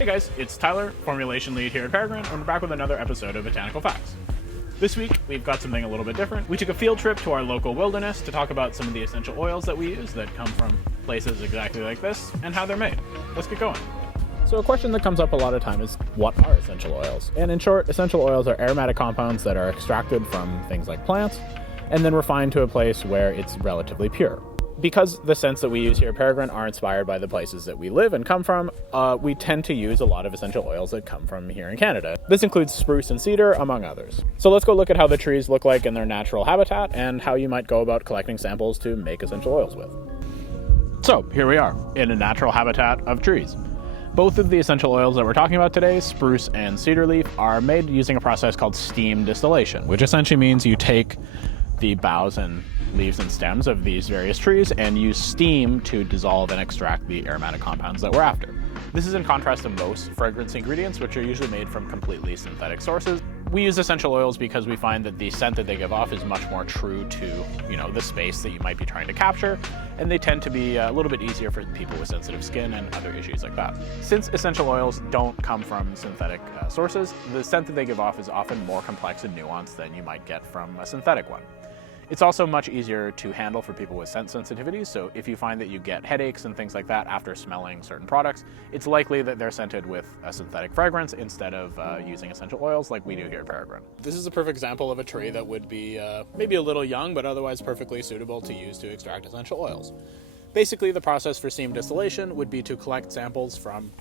Hey guys, it's Tyler, formulation lead here at Peregrine, and we're back with another episode of Botanical Facts. This week, we've got something a little bit different. We took a field trip to our local wilderness to talk about some of the essential oils that we use that come from places exactly like this, and how they're made. Let's get going. So a question that comes up a lot of time is, what are essential oils? And in short, essential oils are aromatic compounds that are extracted from things like plants, and then refined to a place where it's relatively pure. Because the scents that we use here at Peregrine are inspired by the places that we live and come from, we tend to use a lot of essential oils that come from here in Canada. This includes spruce and cedar, among others. So let's go look at how the trees look like in their natural habitat and how you might go about collecting samples to make essential oils with. So here we are, in a natural habitat of trees. Both of the essential oils that we're talking about today, spruce and cedar leaf, are made using a process called steam distillation, which essentially means you take the boughs and leaves and stems of these various trees and use steam to dissolve and extract the aromatic compounds that we're after. This is in contrast to most fragrance ingredients, which are usually made from completely synthetic sources. We use essential oils because we find that the scent that they give off is much more true to, the space that you might be trying to capture, and they tend to be a little bit easier for people with sensitive skin and other issues like that. Since essential oils don't come from synthetic sources, the scent that they give off is often more complex and nuanced than you might get from a synthetic one. It's also much easier to handle for people with scent sensitivities, so if you find that you get headaches and things like that after smelling certain products, it's likely that they're scented with a synthetic fragrance instead of using essential oils like we do here at Peregrine. This is a perfect example of a tree that would be maybe a little young, but otherwise perfectly suitable to use to extract essential oils. Basically, the process for steam distillation would be to collect samples from,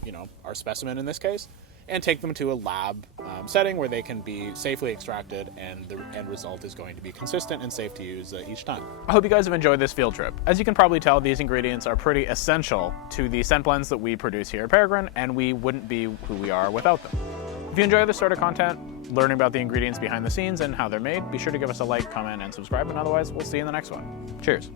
our specimen in this case, and take them to a lab setting where they can be safely extracted, and the end result is going to be consistent and safe to use each time. I hope you guys have enjoyed this field trip. As you can probably tell, these ingredients are pretty essential to the scent blends that we produce here at Peregrine, and we wouldn't be who we are without them. If you enjoy this sort of content, learning about the ingredients behind the scenes and how they're made, be sure to give us a like, comment, and subscribe, and otherwise we'll see you in the next one. Cheers.